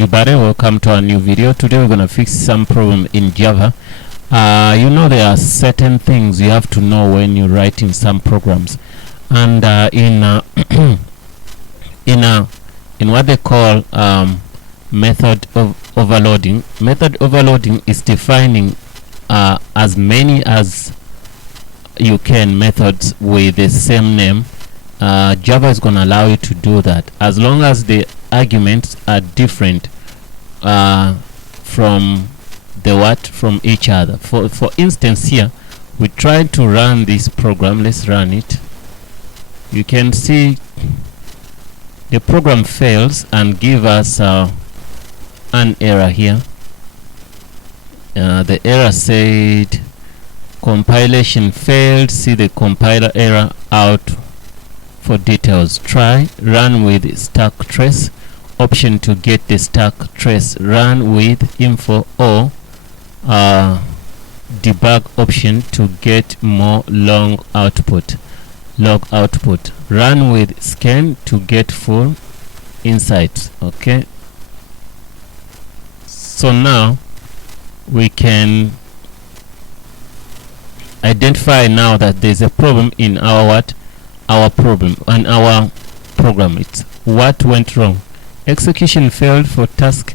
Everybody, welcome to our new video. Today we're going to fix some problem in Java. You know, there are certain things you have to know when you're writing some programs, and in what they call method overloading. Method overloading is defining as many as you can methods with the same name. Java is going to allow you to do that as long as the arguments are different from each other. For instance, here we try to run this program. Let's run it. You can see the program fails and give us an error here. The error said compilation failed. See the compiler error out for details. Try run with stacktrace option to get the stacktrace. Run with info or debug option to get more log output. Run with scan to get full insights. Okay, so now we can identify now that there's a problem in our program. It's what went wrong. Execution failed for task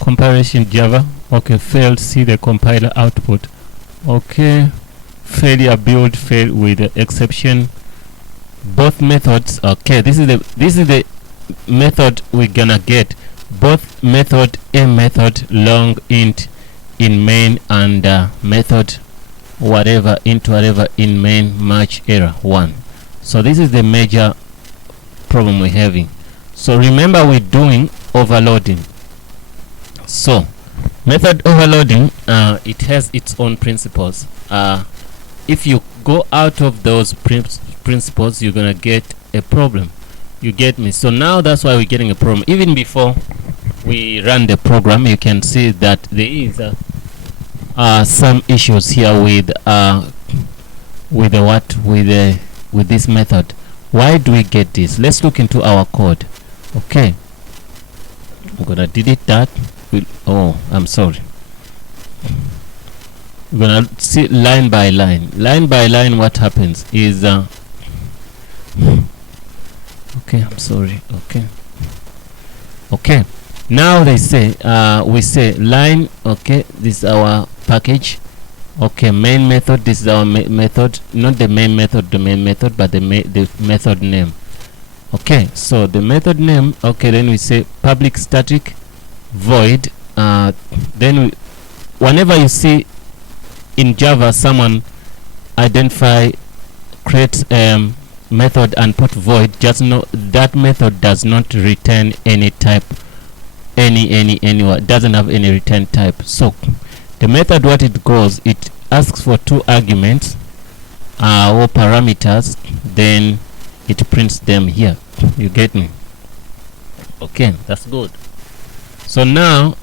comparison Java. Okay, failed. See the compiler output. Okay, failure build failed with the exception. Both methods. Okay, this is the method we're gonna get. Both method aMethodlong int in main and method whatever int whatever in main match error 1. So this is the major problem we're having. So remember, we're doing overloading. So method overloading, it has its own principles. If you go out of those principles, you're gonna get a problem. You get me? So now that's why we're getting a problem. Even before we run the program, you can see that there is some issues here with this method. Why do we get this? Let's look into our code. Okay, I'm gonna delete that. Oh, I'm sorry. We're gonna see line by line. What happens is okay, I'm sorry. Okay, now they say we say line. Okay, this is our package. Okay, main method, this is our method, not the main method, but the method name. Okay, so the method name. Okay, then we say public static void. Then whenever you see in Java someone creates method and put void, just know that method does not return any type, doesn't have any return type. So the method, what it goes, it asks for 2 arguments or parameters, then it prints them here. You get me? Okay, that's good. So now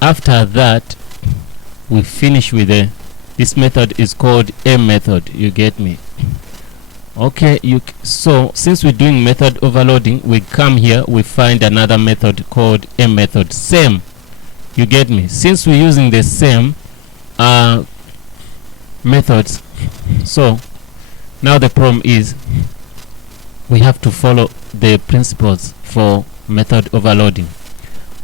after that we finish with this method is called aMethod. You get me? Okay, so since we're doing method overloading, we come here, we find another method called aMethod. Same. You get me? Since we're using the same methods, so now the problem is we have to follow the principles for method overloading.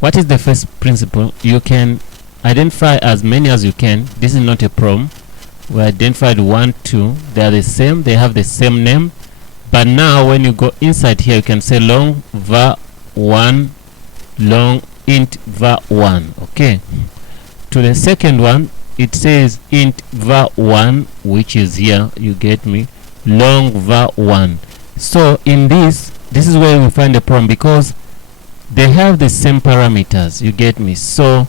What is the first principle? You can identify as many as you can. This is not a problem. We identified 1, 2. They are the same. They have the same name. But now when you go inside here, you can say long var1 long int var1. Okay, to the second one it says int var1, which is here. You get me? Long var1. So in this is where we find the problem, because they have the same parameters. You get me? So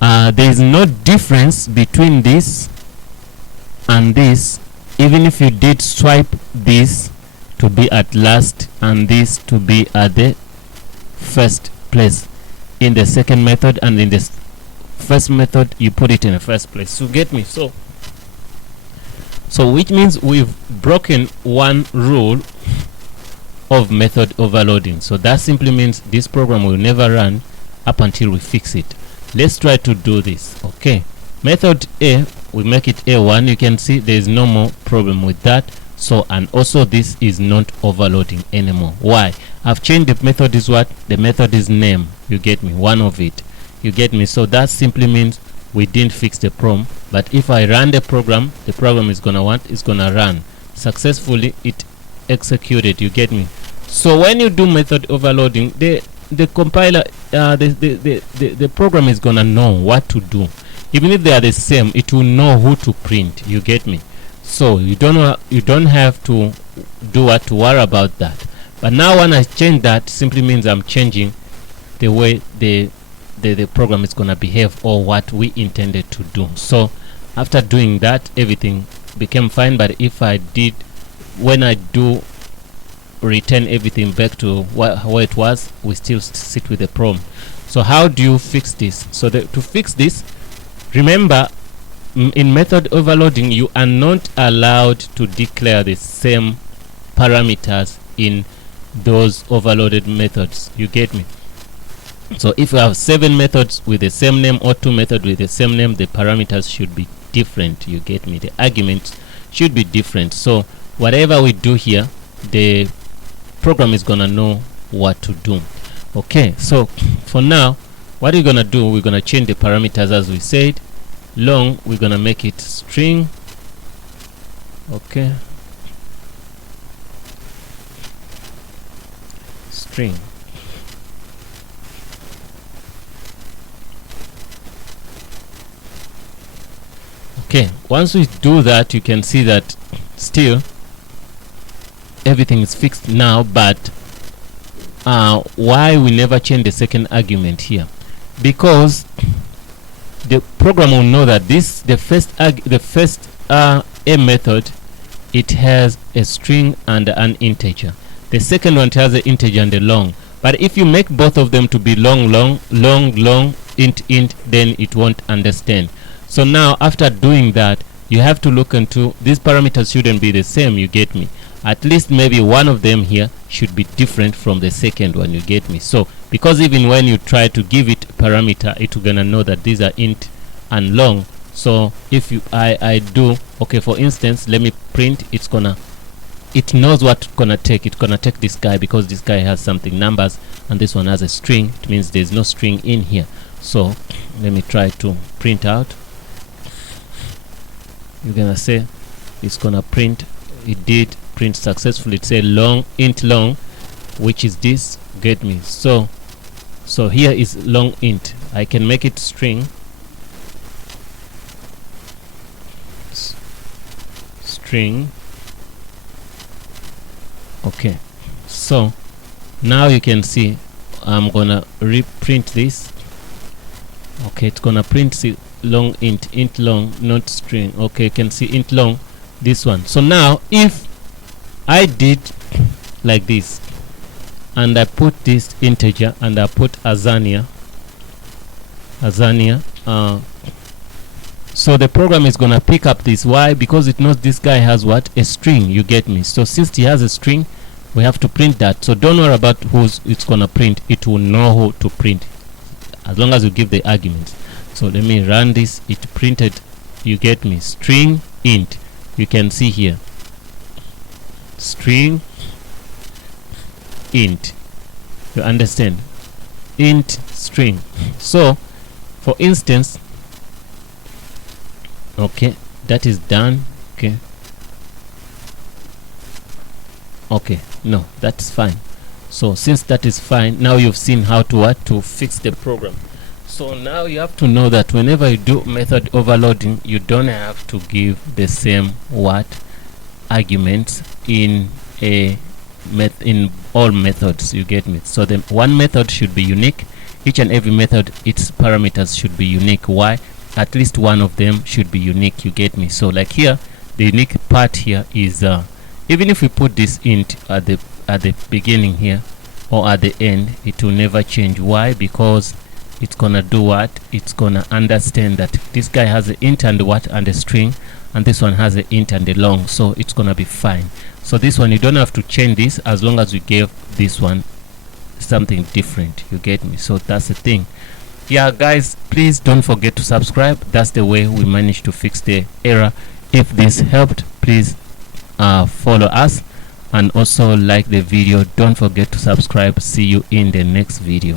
there is no difference between this and this, even if you did swipe this to be at last and this to be at the first place in the second method, and in this first method you put it in the first place. You get me? So which means we've broken one rule of method overloading. So that simply means this program will never run up until we fix it. Let's try to do this. Okay, method A, we make it A1. You can see there is no more problem with that. So, and also this is not overloading anymore. Why? I've changed the method is what? The method is name. You get me? One of it. You get me? So that simply means we didn't fix the problem. But if I run the program is gonna what? It's gonna run successfully. It executed. You get me? So when you do method overloading, the compiler, the program is gonna know what to do. Even if they are the same, it will know who to print. You get me? So you don't have to worry about that. But now when I change that, simply means I'm changing the way the program is gonna behave, or what we intended to do. So after doing that, everything became fine. But if I did, when I do return everything back to where it was, we still sit with the problem. So how do you fix this? So to fix this, remember, in method overloading, you are not allowed to declare the same parameters in those overloaded methods. You get me? So if you have 7 methods with the same name, or 2 methods with the same name, the parameters should be different. You get me? The arguments should be different. So whatever we do here, the program is gonna know what to do. Okay, so for now, what we're gonna do, we're gonna change the parameters as we said. Long, we're gonna make it string. Okay, string. Okay, once we do that, you can see that still everything is fixed now. But why we never change the second argument here? Because the program will know that the first aMethod, it has a string and an integer. The second one has an integer and a long. But if you make both of them to be long, int, then it won't understand. So now after doing that, you have to look into these parameters shouldn't be the same. You get me? At least maybe one of them here should be different from the second one. You get me? So because even when you try to give it a parameter, it's gonna know that these are int and long. So if I do, okay, for instance, let me print, it knows what it's gonna take. It's gonna take this guy because this guy has something numbers and this one has a string. It means there's no string in here. So let me try to print out. You're gonna say it's gonna print. It did print successfully. It said long, int long, which is this. Get me? So here is long int. I can make it string. String. Okay, so now you can see I'm gonna reprint this. Okay, it's gonna print long int long, not string. Okay, you can see int long, this one. So now if I did like this and I put this integer and I put Azania, so the program is gonna pick up this. Why? Because it knows this guy has what? A string. You get me? So since he has a string, we have to print that. So don't worry about who's it's gonna print. It will know who to print as long as you give the arguments. So let me run this. It printed, you get me, string int. You can see here string int. You understand? Int string. So for instance, okay, that is done. Okay, no, that's fine. So since that is fine, now you've seen how to fix the program. So now you have to know that whenever you do method overloading, you don't have to give the same arguments in all methods. You get me? So the one method should be unique. Each and every method, its parameters should be unique. Why? At least one of them should be unique. You get me? So like here, the unique part here is even if we put this int at the beginning here or at the end, it will never change. Why? Because it's gonna do what? It's gonna understand that this guy has an int and what? And a string, and this one has an int and a long. So it's gonna be fine. So this one you don't have to change this as long as we gave this one something different. You get me? So that's the thing. Yeah guys, please don't forget to subscribe. That's the way we managed to fix the error. If this helped, please follow us and also like the video. Don't forget to subscribe. See you in the next video.